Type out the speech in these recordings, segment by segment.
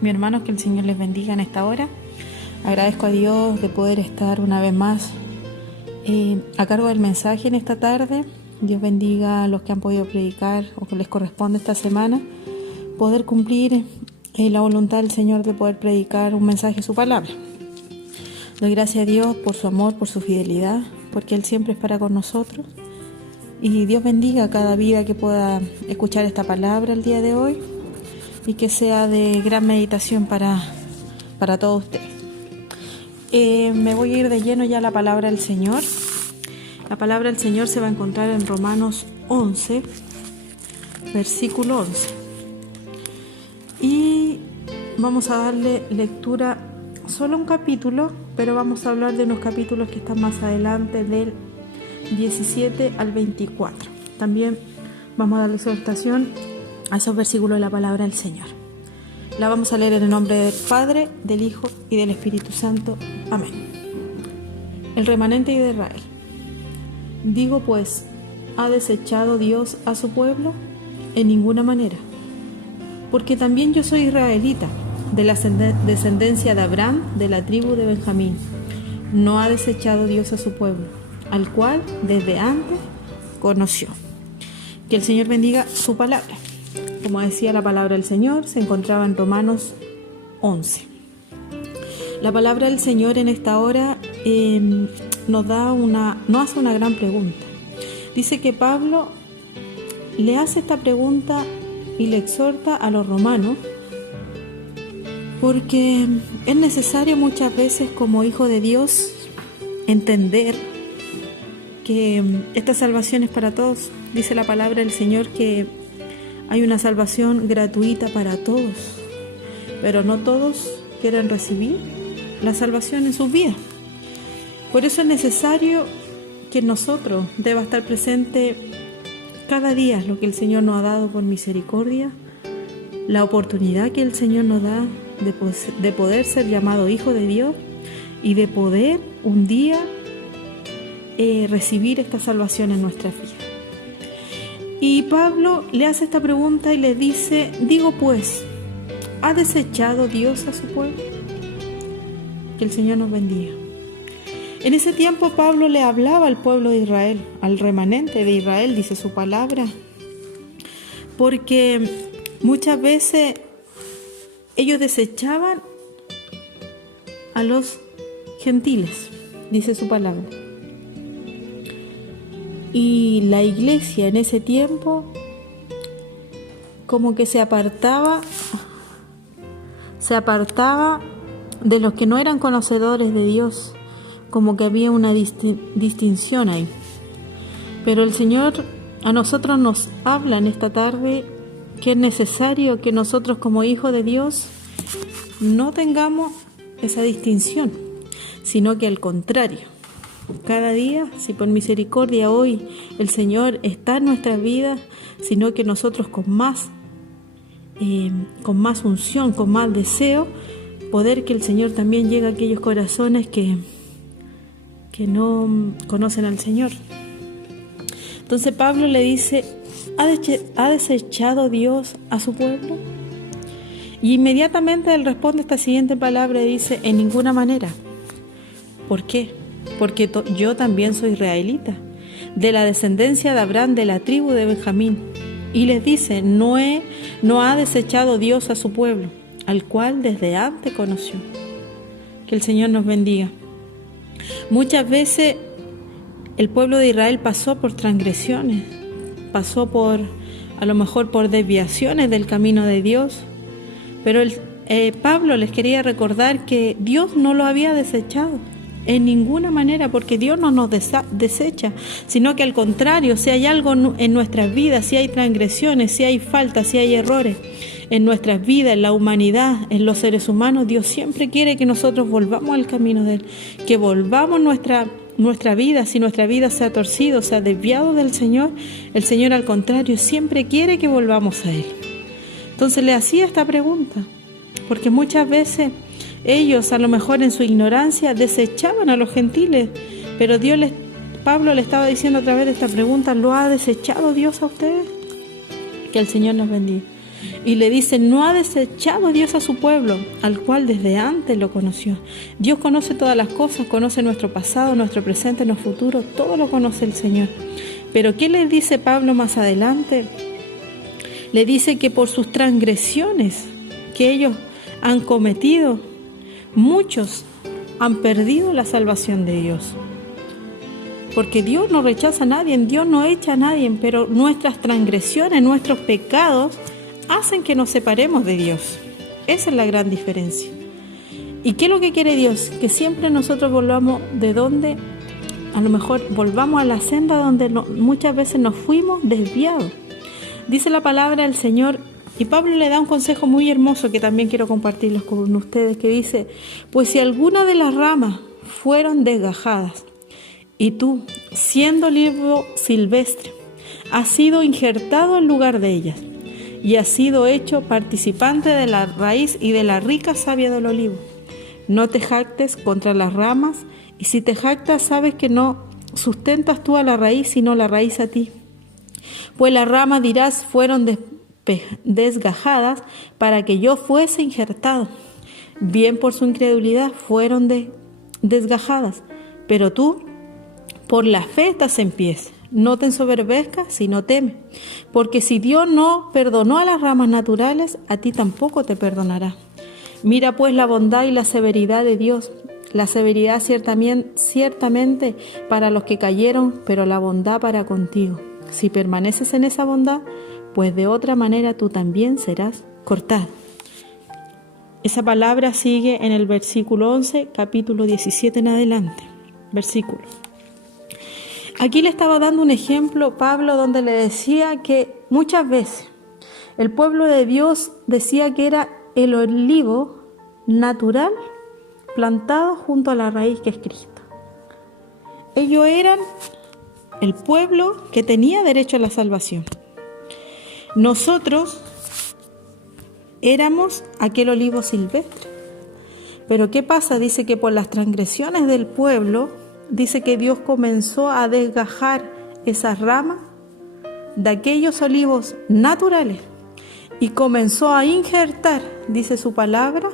Mi hermanos, que el Señor les bendiga en esta hora. Agradezco a Dios de poder estar una vez más a cargo del mensaje en esta tarde. Dios bendiga a los que han podido predicar o que les corresponde esta semana, poder cumplir la voluntad del Señor de poder predicar un mensaje, su palabra. Doy gracias a Dios por su amor, por su fidelidad, porque Él siempre es para con nosotros. Y Dios bendiga a cada vida que pueda escuchar esta palabra el día de hoy y que sea de gran meditación para todos ustedes. Me voy a ir de lleno ya a la palabra del Señor. La palabra del Señor se va a encontrar en Romanos 11, versículo 11. Y vamos a darle lectura solo a un capítulo, pero vamos a hablar de unos capítulos que están más adelante, del 17 al 24. También vamos a darle exhortación a esos versículos de la palabra del Señor. La vamos a leer en el nombre del Padre, del Hijo y del Espíritu Santo. Amén. El remanente de Israel. Digo pues, ¿ha desechado Dios a su pueblo? En ninguna manera. Porque también yo soy israelita, de la descendencia de Abraham, de la tribu de Benjamín. No ha desechado Dios a su pueblo, al cual desde antes conoció. Que el Señor bendiga su palabra. Como decía, la palabra del Señor se encontraba en Romanos 11. La palabra del Señor en esta hora nos hace una gran pregunta. Dice que Pablo le hace esta pregunta y le exhorta a los romanos, porque es necesario muchas veces como hijo de Dios entender que esta salvación es para todos. Dice la palabra del Señor que hay una salvación gratuita para todos, pero no todos quieren recibir la salvación en sus vidas. Por eso es necesario que nosotros deba estar presente cada día lo que el Señor nos ha dado por misericordia, la oportunidad que el Señor nos da de poder ser llamado hijo de Dios y de poder un día recibir esta salvación en nuestras vidas. Y Pablo le hace esta pregunta y le dice, digo pues, ¿ha desechado Dios a su pueblo? Que el Señor nos bendiga. En ese tiempo Pablo le hablaba al pueblo de Israel, al remanente de Israel, dice su palabra, porque muchas veces ellos desechaban a los gentiles, dice su palabra. Y la iglesia en ese tiempo como que se apartaba de los que no eran conocedores de Dios, como que había una distinción ahí. Pero el Señor a nosotros nos habla en esta tarde que es necesario que nosotros como hijos de Dios no tengamos esa distinción, sino que al contrario, cada día, si por misericordia hoy el Señor está en nuestras vidas, sino que nosotros con más unción, con más deseo, poder que el Señor también llegue a aquellos corazones que no conocen al Señor. Entonces Pablo le dice, ¿ha desechado Dios a su pueblo? Y inmediatamente él responde esta siguiente palabra y dice, en ninguna manera. ¿Por qué? Porque yo también soy israelita, de la descendencia de Abraham, de la tribu de Benjamín. Y les dice, no ha desechado Dios a su pueblo, al cual desde antes conoció. Que el Señor nos bendiga. Muchas veces el pueblo de Israel pasó por transgresiones, pasó a lo mejor por desviaciones del camino de Dios, pero Pablo les quería recordar que Dios no lo había desechado en ninguna manera, porque Dios no nos desecha, sino que al contrario, si hay algo en nuestras vidas, si hay transgresiones, si hay faltas, si hay errores en nuestras vidas, en la humanidad, en los seres humanos, Dios siempre quiere que nosotros volvamos al camino de Él, que volvamos nuestra vida. Si nuestra vida se ha torcido, se ha desviado del Señor, el Señor al contrario siempre quiere que volvamos a Él. Entonces le hacía esta pregunta, porque muchas veces ellos a lo mejor en su ignorancia desechaban a los gentiles, pero Pablo le estaba diciendo a través de esta pregunta, ¿lo ha desechado Dios a ustedes? Que el Señor nos bendiga. Y le dice, no ha desechado Dios a su pueblo, al cual desde antes lo conoció. Dios conoce todas las cosas, conoce nuestro pasado, nuestro presente, nuestro futuro, todo lo conoce el Señor. Pero ¿qué le dice Pablo más adelante? Le dice que por sus transgresiones que ellos han cometido, muchos han perdido la salvación de Dios. Porque Dios no rechaza a nadie, Dios no echa a nadie, pero nuestras transgresiones, nuestros pecados hacen que nos separemos de Dios. Esa es la gran diferencia. ¿Y qué es lo que quiere Dios? Que siempre nosotros volvamos de donde, a lo mejor volvamos a la senda donde muchas veces nos fuimos desviados. Dice la palabra del Señor, y Pablo le da un consejo muy hermoso que también quiero compartirlos con ustedes, que dice, pues si alguna de las ramas fueron desgajadas, y tú, siendo olivo silvestre, has sido injertado en lugar de ellas, y has sido hecho participante de la raíz y de la rica savia del olivo. No te jactes contra las ramas, y si te jactas, sabes que no sustentas tú a la raíz, sino la raíz a ti. Pues las ramas, dirás, fueron desgajadas para que yo fuese injertado. Bien por su incredulidad fueron desgajadas, pero tú por la fe estás en pies. No te ensoberbezcas, sino teme, porque si Dios no perdonó a las ramas naturales, a ti tampoco te perdonará. Mira pues la bondad y la severidad de Dios. La severidad ciertamente para los que cayeron, pero la bondad para contigo. Si permaneces en esa bondad, pues de otra manera tú también serás cortado. Esa palabra sigue en el versículo 11, capítulo 17 en adelante. Versículo. Aquí le estaba dando un ejemplo Pablo donde le decía que muchas veces el pueblo de Dios decía que era el olivo natural plantado junto a la raíz que es Cristo. Ellos eran el pueblo que tenía derecho a la salvación. Nosotros éramos aquel olivo silvestre. Pero ¿qué pasa? Dice que por las transgresiones del pueblo, dice que Dios comenzó a desgajar esas ramas de aquellos olivos naturales y comenzó a injertar, dice su palabra,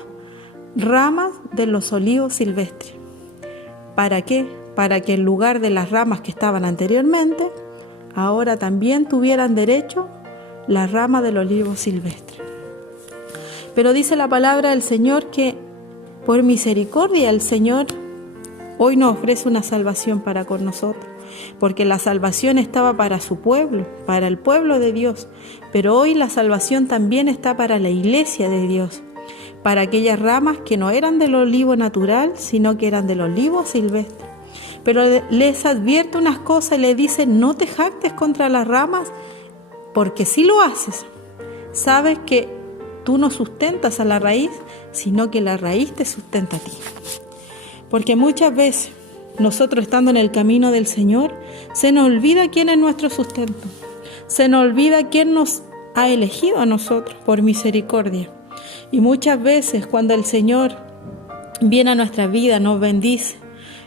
ramas de los olivos silvestres. ¿Para qué? Para que en lugar de las ramas que estaban anteriormente, ahora también tuvieran derecho las ramas del olivo silvestre. Pero dice la palabra del Señor que por misericordia el Señor hoy nos ofrece una salvación para con nosotros, porque la salvación estaba para su pueblo, para el pueblo de Dios, pero hoy la salvación también está para la iglesia de Dios, para aquellas ramas que no eran del olivo natural, sino que eran del olivo silvestre. Pero les advierte unas cosas y le dice, no te jactes contra las ramas, porque si lo haces, sabes que tú no sustentas a la raíz, sino que la raíz te sustenta a ti. Porque muchas veces nosotros estando en el camino del Señor, se nos olvida quién es nuestro sustento. Se nos olvida quién nos ha elegido a nosotros por misericordia. Y muchas veces cuando el Señor viene a nuestra vida, nos bendice,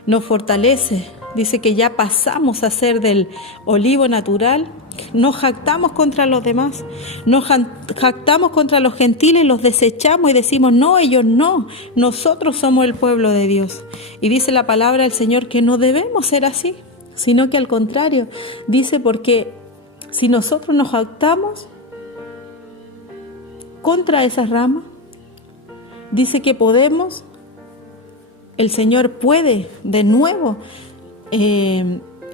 nos fortalece, dice que ya pasamos a ser del olivo natural, nos jactamos contra los demás, nos jactamos contra los gentiles, los desechamos y decimos, no, ellos no, nosotros somos el pueblo de Dios. Y dice la palabra del Señor que no debemos ser así, sino que al contrario, dice porque si nosotros nos jactamos contra esas ramas, dice que podemos, el Señor puede de nuevo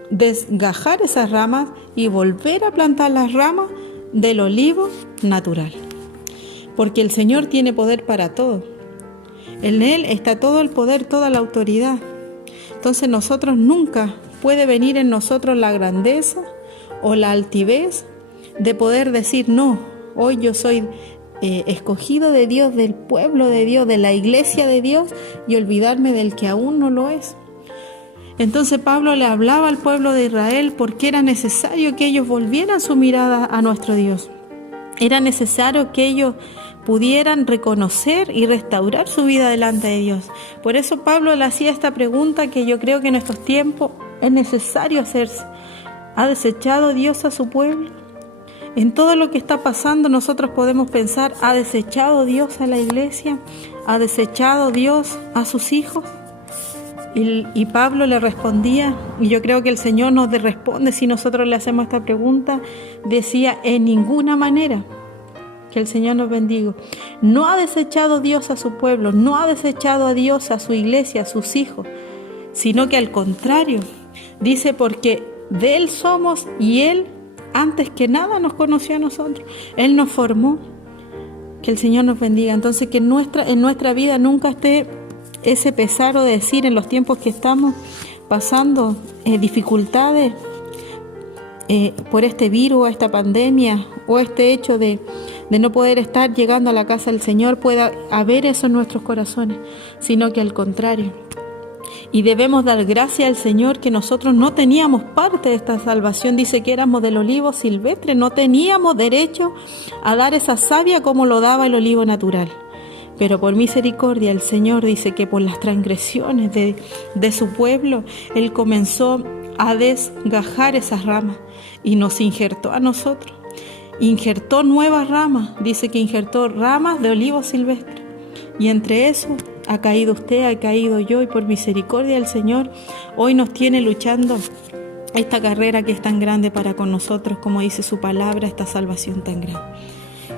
desgajar esas ramas y volver a plantar las ramas del olivo natural, porque el Señor tiene poder para todo. En Él está todo el poder, toda la autoridad. Entonces nosotros nunca puede venir en nosotros la grandeza o la altivez de poder decir, no, hoy yo soy escogido de Dios, del pueblo de Dios, de la iglesia de Dios, y olvidarme del que aún no lo es. Entonces Pablo le hablaba al pueblo de Israel porque era necesario que ellos volvieran su mirada a nuestro Dios. Era necesario que ellos pudieran reconocer y restaurar su vida delante de Dios. Por eso Pablo le hacía esta pregunta que yo creo que en estos tiempos es necesario hacerse. ¿Ha desechado Dios a su pueblo? En todo lo que está pasando nosotros podemos pensar, ¿ha desechado Dios a la iglesia? ¿Ha desechado Dios a sus hijos? Y Pablo le respondía, y yo creo que el Señor nos responde si nosotros le hacemos esta pregunta, decía, en ninguna manera. Que el Señor nos bendiga. No ha desechado Dios a su pueblo, no ha desechado a Dios a su iglesia, a sus hijos, sino que al contrario, dice, porque de Él somos y Él antes que nada nos conoció a nosotros. Él nos formó. Que el Señor nos bendiga. Entonces que en nuestra vida nunca esté ese pesar o de decir en los tiempos que estamos pasando dificultades por este virus, esta pandemia o este hecho de no poder estar llegando a la casa del Señor, pueda haber eso en nuestros corazones, sino que al contrario. Y debemos dar gracias al Señor que nosotros no teníamos parte de esta salvación. Dice que éramos del olivo silvestre, no teníamos derecho a dar esa savia como lo daba el olivo natural. Pero por misericordia el Señor dice que por las transgresiones de su pueblo, Él comenzó a desgajar esas ramas y nos injertó a nosotros. Injertó nuevas ramas, dice que injertó ramas de olivo silvestre. Y entre eso ha caído usted, ha caído yo, y por misericordia del Señor hoy nos tiene luchando esta carrera que es tan grande para con nosotros, como dice su palabra, esta salvación tan grande.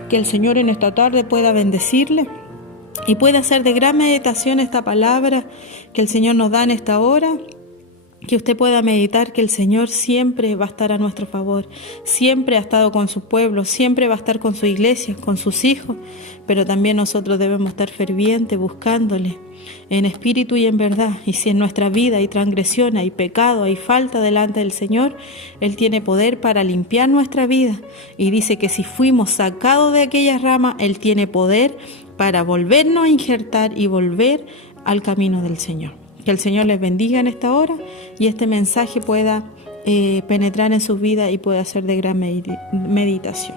Que el Señor en esta tarde pueda bendecirle y pueda hacer de gran meditación esta palabra que el Señor nos da en esta hora. Que usted pueda meditar que el Señor siempre va a estar a nuestro favor, siempre ha estado con su pueblo, siempre va a estar con su iglesia, con sus hijos, pero también nosotros debemos estar fervientes buscándole en espíritu y en verdad. Y si en nuestra vida hay transgresión, hay pecado, hay falta delante del Señor, Él tiene poder para limpiar nuestra vida. Y dice que si fuimos sacados de aquella rama, Él tiene poder para volvernos a injertar y volver al camino del Señor. Que el Señor les bendiga en esta hora y este mensaje pueda penetrar en sus vidas y pueda ser de gran meditación.